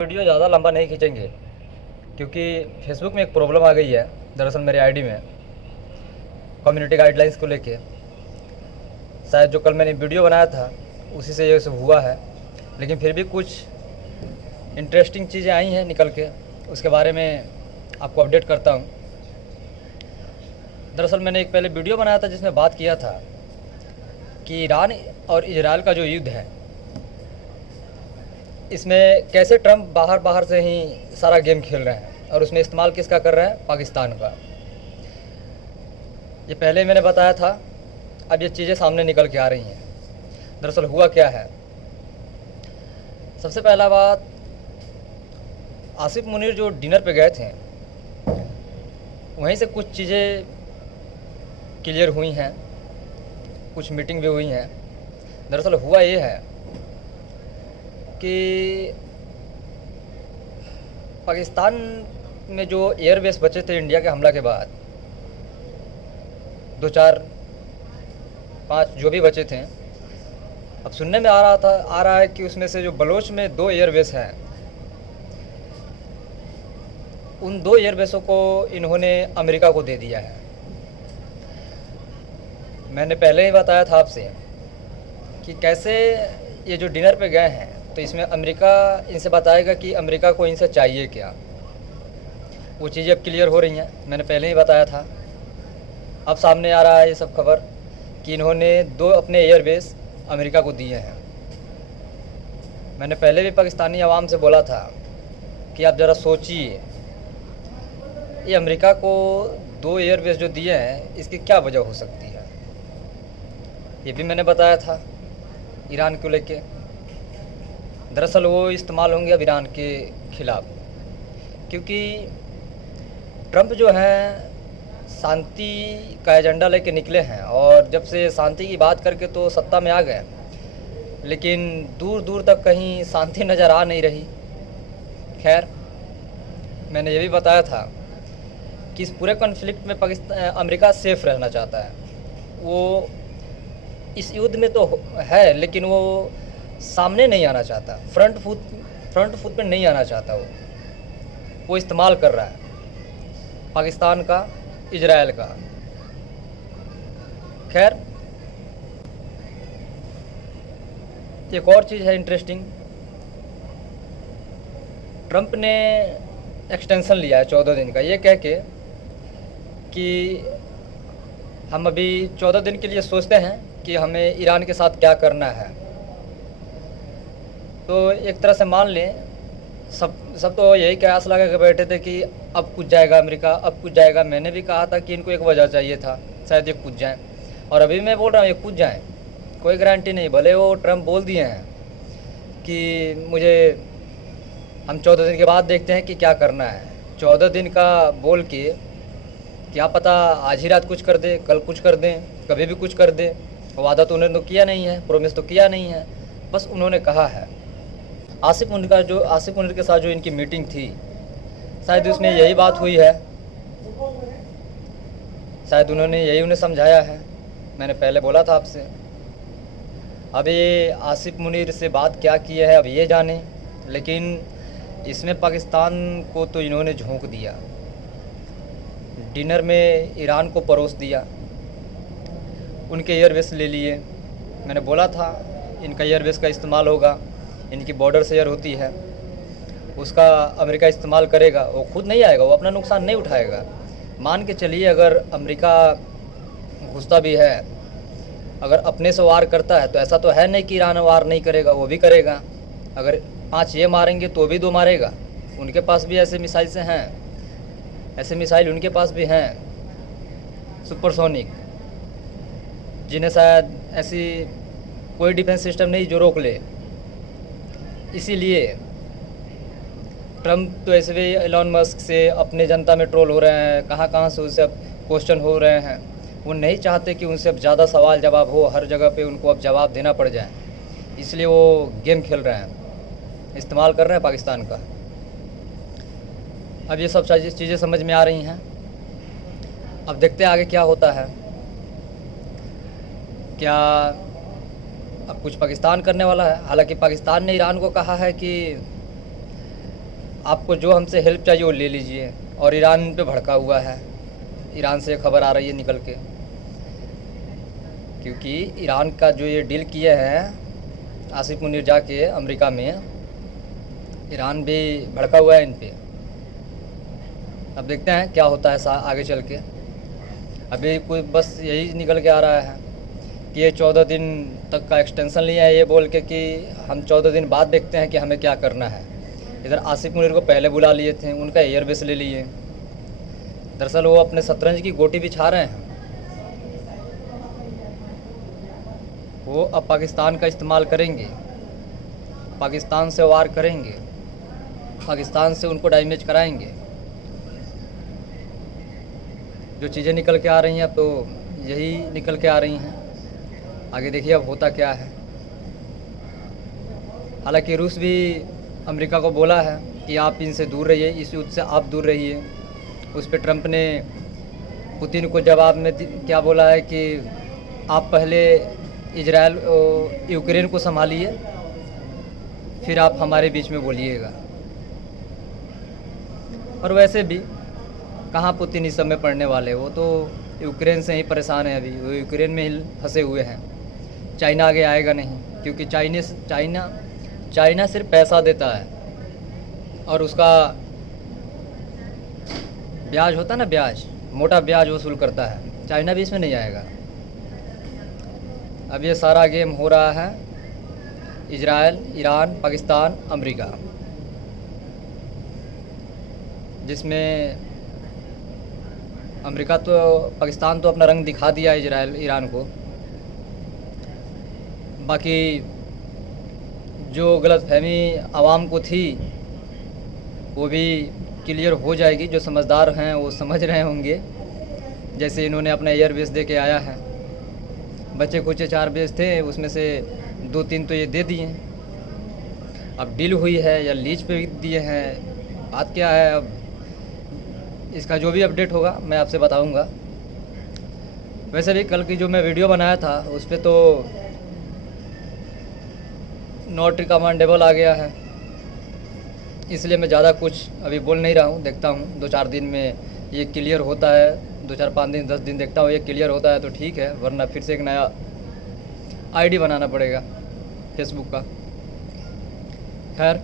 Video ज़्यादा लंबा नहीं खींचेंगे क्योंकि फेसबुक में एक प्रॉब्लम आ गई है। दरअसल मेरे आईडी में कम्युनिटी गाइडलाइंस को लेके शायद जो कल मैंने वीडियो बनाया था उसी से ये सब हुआ है, लेकिन फिर भी कुछ इंटरेस्टिंग चीज़ें आई हैं निकल के, उसके बारे में आपको अपडेट करता हूँ। दरअसल मैंने एक पहले वीडियो बनाया था जिसमें बात किया था कि ईरान और इजराइल का जो युद्ध है इसमें कैसे ट्रंप बाहर से ही सारा गेम खेल रहे हैं और उसमें इस्तेमाल किसका कर रहे हैं, पाकिस्तान का। ये पहले मैंने बताया था, अब ये चीज़ें सामने निकल के आ रही हैं। दरअसल हुआ क्या है, सबसे पहला बात, आसिफ मुनीर जो डिनर पे गए थे वहीं से कुछ चीज़ें क्लियर हुई हैं, कुछ मीटिंग भी हुई हैं। दरअसल हुआ ये है कि पाकिस्तान में जो एयरबेस बचे थे इंडिया के हमला के बाद, 2 4 5 जो भी बचे थे, अब सुनने में आ रहा है कि उसमें से जो बलोच में 2 एयरबेस हैं, उन 2 एयरबेसों को इन्होंने अमेरिका को दे दिया है। मैंने पहले ही बताया था आपसे कि कैसे ये जो डिनर पे गए हैं तो इसमें अमेरिका इनसे बताएगा कि अमेरिका को इनसे चाहिए क्या। वो चीज़ें अब क्लियर हो रही हैं, मैंने पहले ही बताया था। अब सामने आ रहा है ये सब खबर कि इन्होंने 2 अपने एयरबेस अमेरिका को दिए हैं। मैंने पहले भी पाकिस्तानी आवाम से बोला था कि आप ज़रा सोचिए, ये अमेरिका को 2 एयरबेस जो दिए हैं इसकी क्या वजह हो सकती है। ये भी मैंने बताया था ईरान को लेके। दरअसल वो इस्तेमाल होंगे अब ईरान के ख़िलाफ़, क्योंकि ट्रंप जो है शांति का एजेंडा लेके निकले हैं और जब से शांति की बात करके तो सत्ता में आ गए, लेकिन दूर दूर तक कहीं शांति नज़र आ नहीं रही। खैर, मैंने ये भी बताया था कि इस पूरे कॉन्फ्लिक्ट में अमेरिका सेफ़ रहना चाहता है। वो इस युद्ध में तो है, लेकिन वो सामने नहीं आना चाहता, फ्रंट फुट पे नहीं आना चाहता। वो इस्तेमाल कर रहा है पाकिस्तान का, इजराइल का। खैर, एक और चीज़ है इंटरेस्टिंग, ट्रंप ने एक्सटेंशन लिया है 14 दिन का, ये कह के कि हम अभी 14 दिन के लिए सोचते हैं कि हमें ईरान के साथ क्या करना है। तो एक तरह से मान लें, सब तो यही कयास लगा के बैठे थे कि अब कूद जाएगा अमेरिका, अब कूद जाएगा। मैंने भी कहा था कि इनको एक वजह चाहिए था, शायद ये कूद जाएं, और अभी मैं बोल रहा हूँ ये कूद जाएं, कोई गारंटी नहीं। भले वो ट्रंप बोल दिए हैं कि हम 14 दिन के बाद देखते हैं कि क्या करना है। 14 दिन का बोल के क्या पता आज ही रात कुछ कर दे, कल कुछ कर दें, कभी भी कुछ कर दे। वादा तो उन्होंने तो किया नहीं है, प्रोमिस तो किया नहीं है, बस उन्होंने कहा है। आसिफ मुनीर के साथ जो इनकी मीटिंग थी, शायद उसमें यही बात हुई है, शायद उन्होंने यही उन्हें समझाया है। मैंने पहले बोला था आपसे। अब ये आसिफ मुनीर से बात क्या की है अब ये जाने, लेकिन इसमें पाकिस्तान को तो इन्होंने झोंक दिया, डिनर में ईरान को परोस दिया, उनके एयरबेस ले लिए। मैंने बोला था इनका एयरबेस का इस्तेमाल होगा, इनकी बॉर्डर से एयर होती है, उसका अमेरिका इस्तेमाल करेगा। वो खुद नहीं आएगा, वो अपना नुकसान नहीं उठाएगा। मान के चलिए अगर अमेरिका घुसता भी है, अगर अपने से वार करता है, तो ऐसा तो है नहीं कि ईरान वार नहीं करेगा, वो भी करेगा। अगर 5 ये मारेंगे तो भी 2 मारेगा। उनके पास भी ऐसे मिसाइल से हैं, ऐसे मिसाइल उनके पास भी हैं सुपरसोनिक, जिन्हें शायद ऐसी कोई डिफेंस सिस्टम नहीं जो रोक ले। इसीलिए ट्रंप तो ऐसे भी एलन मस्क से अपने जनता में ट्रोल हो रहे हैं, कहाँ से उनसे अब क्वेश्चन हो रहे हैं। वो नहीं चाहते कि उनसे अब ज़्यादा सवाल जवाब हो, हर जगह पे उनको अब जवाब देना पड़ जाए, इसलिए वो गेम खेल रहे हैं, इस्तेमाल कर रहे हैं पाकिस्तान का। अब ये सब चीज़ें समझ में आ रही हैं। अब देखते हैं आगे क्या होता है। क्या अब कुछ पाकिस्तान करने वाला है। हालांकि पाकिस्तान ने ईरान को कहा है कि आपको जो हमसे हेल्प चाहिए वो ले लीजिए। और ईरान पे भड़का हुआ है, ईरान से खबर आ रही है निकल के, क्योंकि ईरान का जो ये डील किए हैं आसिफ मुनीर जाके अमेरिका में, ईरान भी भड़का हुआ है इन पे। अब देखते हैं क्या होता है आगे चल के। अभी कोई बस यही निकल के आ रहा है कि ये 14 दिन तक का एक्सटेंशन लिया है, ये बोल के कि हम 14 दिन बाद देखते हैं कि हमें क्या करना है। इधर आसिफ मुनीर को पहले बुला लिए थे, उनका एयरबेस ले लिए। दरअसल वो अपने शतरंज की गोटी बिछा रहे हैं। वो अब पाकिस्तान का इस्तेमाल करेंगे, पाकिस्तान से वार करेंगे, पाकिस्तान से उनको डैमेज कराएंगे। जो चीज़ें निकल के आ रही हैं अब तो यही निकल के आ रही हैं। आगे देखिए अब होता क्या है। हालांकि रूस भी अमेरिका को बोला है कि आप इनसे दूर रहिए, इस युद्ध से आप दूर रहिए। उस पर ट्रंप ने पुतिन को जवाब में क्या बोला है कि आप पहले इजराइल यूक्रेन को संभालिए, फिर आप हमारे बीच में बोलिएगा। और वैसे भी कहाँ पुतिन इस समय पढ़ने वाले, वो तो यूक्रेन से ही परेशान है। अभी वो यूक्रेन में ही फंसे हुए हैं। चाइना आगे आएगा नहीं, क्योंकि चाइना सिर्फ पैसा देता है और उसका ब्याज होता है ना, ब्याज, मोटा ब्याज वसूल करता है। चाइना भी इसमें नहीं आएगा। अब ये सारा गेम हो रहा है इजराइल, ईरान, पाकिस्तान, अमेरिका, जिसमें अमेरिका तो, पाकिस्तान तो अपना रंग दिखा दिया इजराइल, ईरान को। बाकी जो गलतफहमी आवाम को थी वो भी क्लियर हो जाएगी। जो समझदार हैं वो समझ रहे होंगे। जैसे इन्होंने अपना एयरबेस दे के आया है, बच्चे कुछ 4 बेस थे, उसमें से 2-3 तो ये दे दिए। अब डील हुई है या लीज पे दिए हैं, बात क्या है। अब इसका जो भी अपडेट होगा मैं आपसे बताऊंगा। वैसे भी कल की जो मैं वीडियो बनाया था उस पर तो नॉट रिकमेंडेबल आ गया है, इसलिए मैं ज़्यादा कुछ अभी बोल नहीं रहा हूँ। देखता हूँ 2-4 दिन में ये क्लियर होता है, 2-4-5 दिन 10 दिन देखता हूँ। ये क्लियर होता है तो ठीक है, वरना फिर से एक नया आईडी बनाना पड़ेगा फेसबुक का। खैर